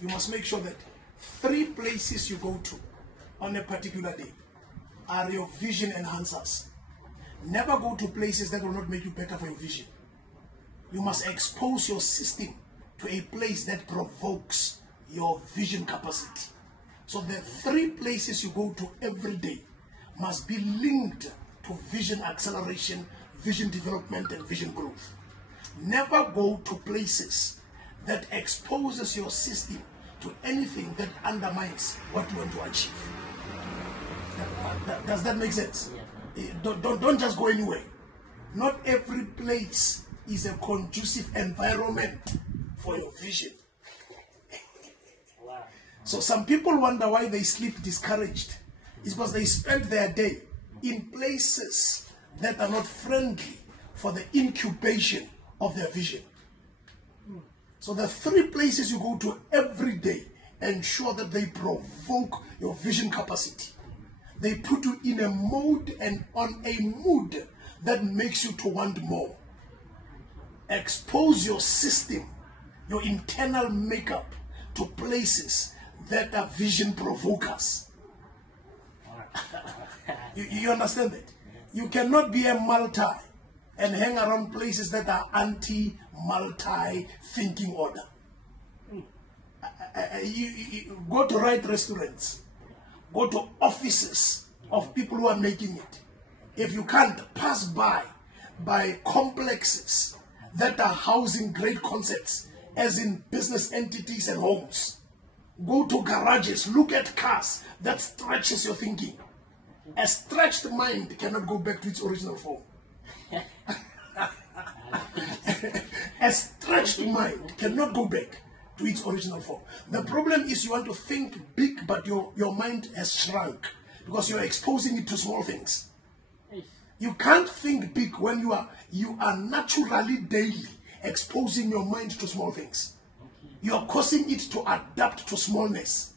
you must make sure that 3 places you go to on a particular day are your vision enhancers. Never go to places that will not make you better for your vision. You must expose your system to a place that provokes your vision capacity. So the 3 places you go to every day must be linked to vision acceleration, vision development, and vision growth. Never go to places that exposes your system to anything that undermines what you want to achieve. Does that make sense? Yeah. Don't just go anywhere. Not every place is a conducive environment for your vision. Wow. So some people wonder why they sleep discouraged. It's because they spend their day in places that are not friendly for the incubation of their vision. So the 3 places you go to every day, ensure that they provoke your vision capacity. They put you in a mode and on a mood that makes you to want more. Expose your system, your internal makeup, to places that are vision provokers. You understand that? You cannot be a multi and hang around places that are anti-multi thinking order. You go to right restaurants, go to offices of people who are making it. If you can't, pass by complexes that are housing great concepts, as in business entities and homes. Go to garages, look at cars. That stretches your thinking. A stretched mind cannot go back to its original form. A stretched mind cannot go back to its original form. The problem is you want to think big, but your mind has shrunk because you're exposing it to small things. You can't think big when you are naturally daily exposing your mind to small things. You are causing it to adapt to smallness.